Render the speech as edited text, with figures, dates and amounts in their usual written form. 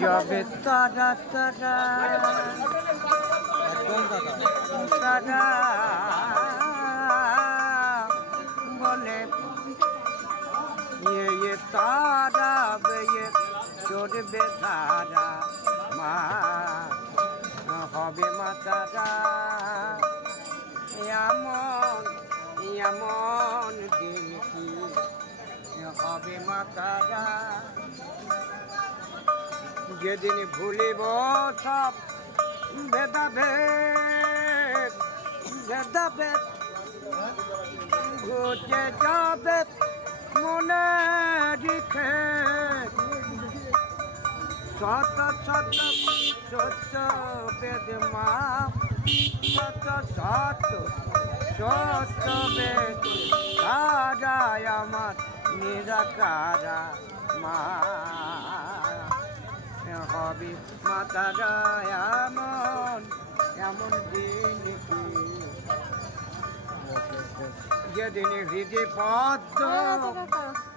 যাবে তারা তারা তারা বলে ইয়ে তারা বেয়ে চড়বে তারা মা হবে মা তারা এমন এমন দিন কি হবে মা তারা যেদিন ভুলিব সব ভেদাভেদ ভেদাভেদ ঘুচে যাবে মনে রেখে শত শত সত্য বেদ মা শত শত সত্য বেদ তারাই আমার নিরাকারা মা হবে মাতারা এমন এমন দিন কি যেদিন হৃদয় পদ্ম